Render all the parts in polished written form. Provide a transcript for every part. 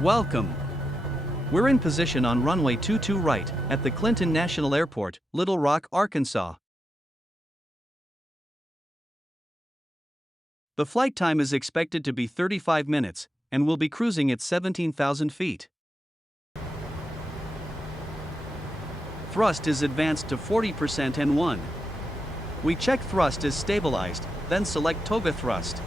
Welcome. We're in position on runway 22 right at the Clinton National Airport, Little Rock, Arkansas. The flight time is expected to be 35 minutes, and we'll be cruising at 17,000 feet. Thrust is advanced to 40% and 1. We check thrust is stabilized, then select toga thrust.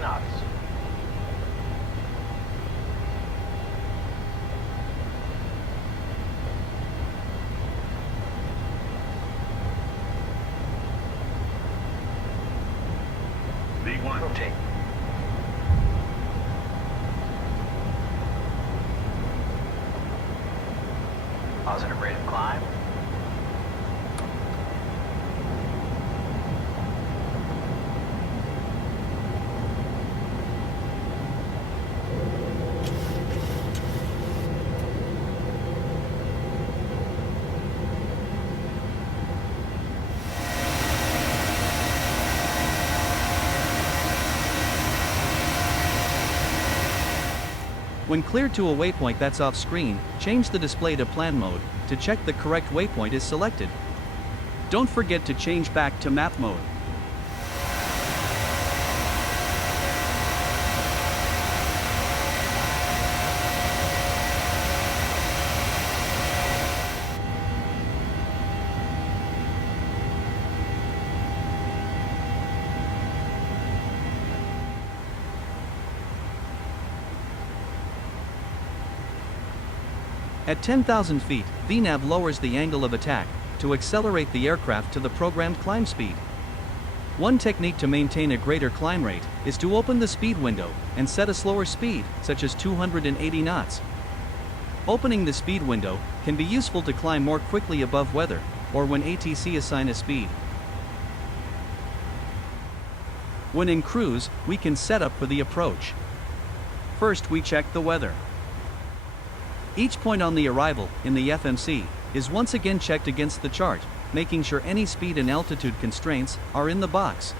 Knots. V1. Rotate. Positive rate of climb. When cleared to a waypoint that's off screen, change the display to plan mode to check the correct waypoint is selected. Don't forget to change back to map mode. At 10,000 feet, VNAV lowers the angle of attack to accelerate the aircraft to the programmed climb speed. One technique to maintain a greater climb rate is to open the speed window and set a slower speed, such as 280 knots. Opening the speed window can be useful to climb more quickly above weather, or when ATC assign a speed. When in cruise, we can set up for the approach. First, we check the weather. Each point on the arrival in the FMC is once again checked against the chart, making sure any speed and altitude constraints are in the box.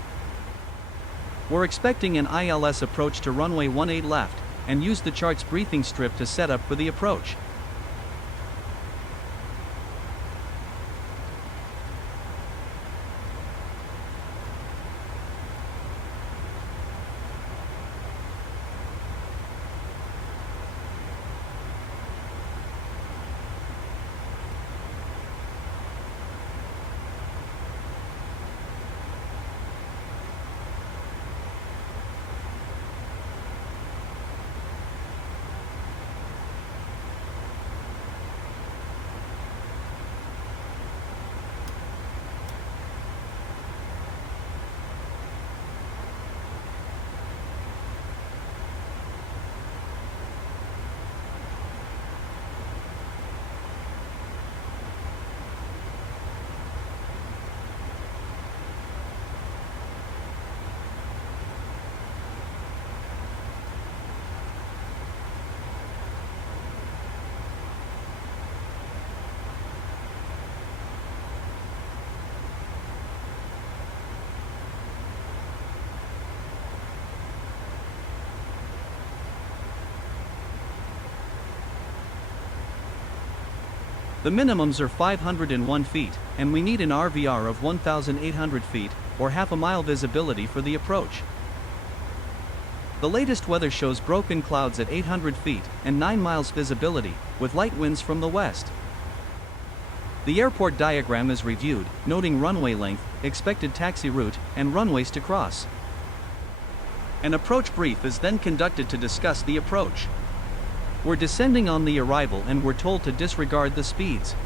We're expecting an ILS approach to runway 18 left, and use the chart's briefing strip to set up for the approach. The minimums are 501 feet, and we need an RVR of 1,800 feet, or half a mile visibility for the approach. The latest weather shows broken clouds at 800 feet and 9 miles visibility, with light winds from the west. The airport diagram is reviewed, noting runway length, expected taxi route, and runways to cross. An approach brief is then conducted to discuss the approach. We're descending on the arrival and we're told to disregard the speeds.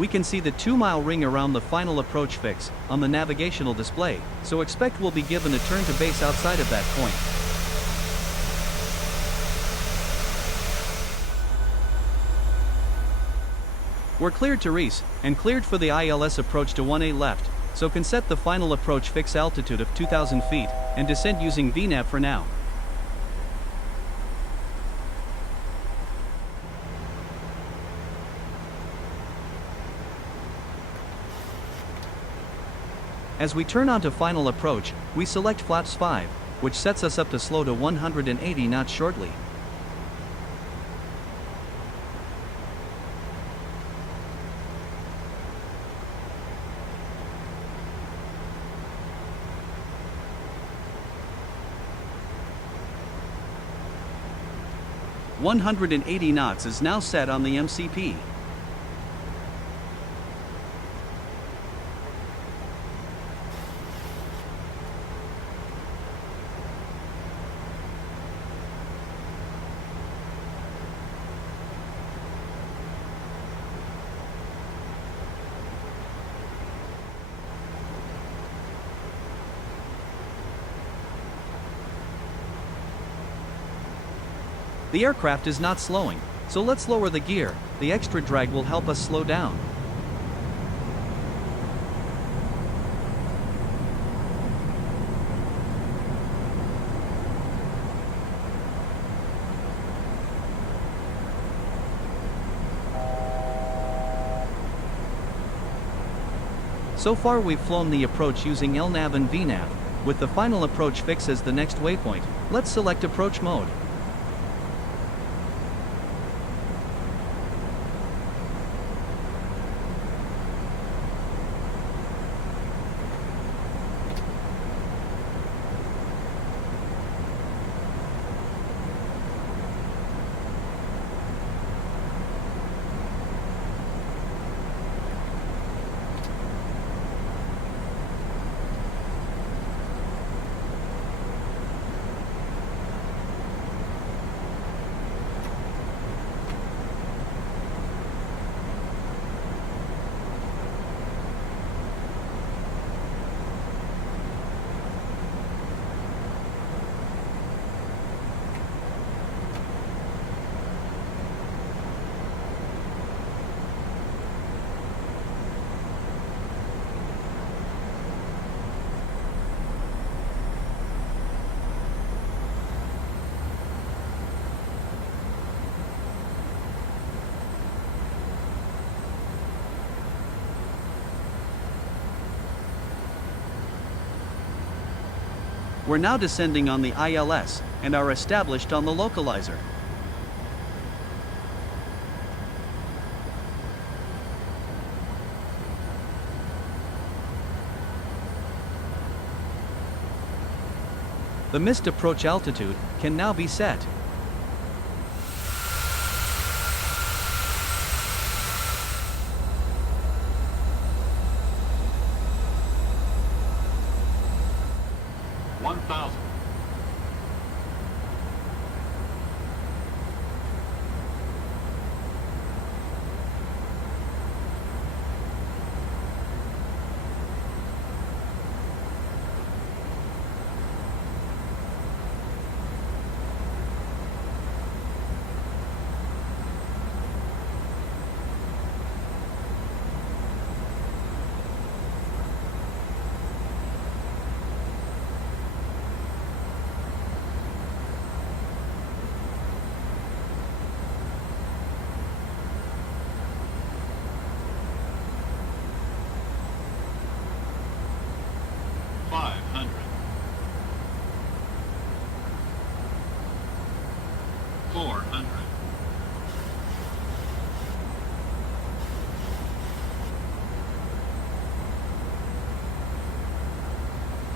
We can see the 2-mile ring around the final approach fix on the navigational display, so expect we'll be given a turn to base outside of that point. We're cleared to Reese, and cleared for the ILS approach to 18 left, so can set the final approach fix altitude of 2,000 feet, and descend using VNAV for now. As we turn onto final approach, we select flaps 5, which sets us up to slow to 180 knots shortly. "180 knots is now set on the MCP. The aircraft is not slowing, so let's lower the gear. The extra drag will help us slow down. So far we've flown the approach using LNAV and VNAV, with the final approach fix as the next waypoint. Let's select approach mode. We're now descending on the ILS, and are established on the localizer. The missed approach altitude can now be set.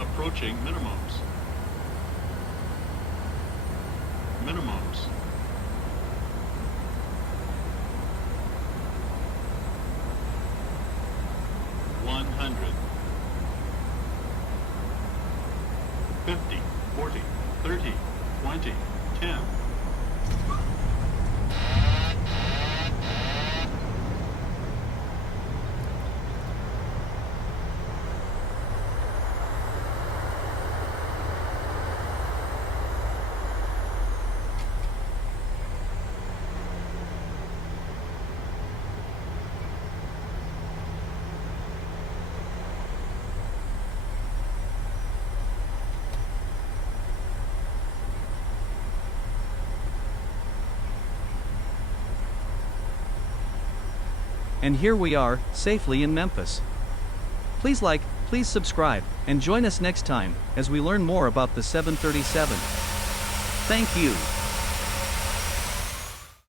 Approaching minimums. Minimums. $100. 50, 40, 30, 20, 10. and here we are, safely in Memphis. Please like, please subscribe, and join us next time as we learn more about the 737. Thank you.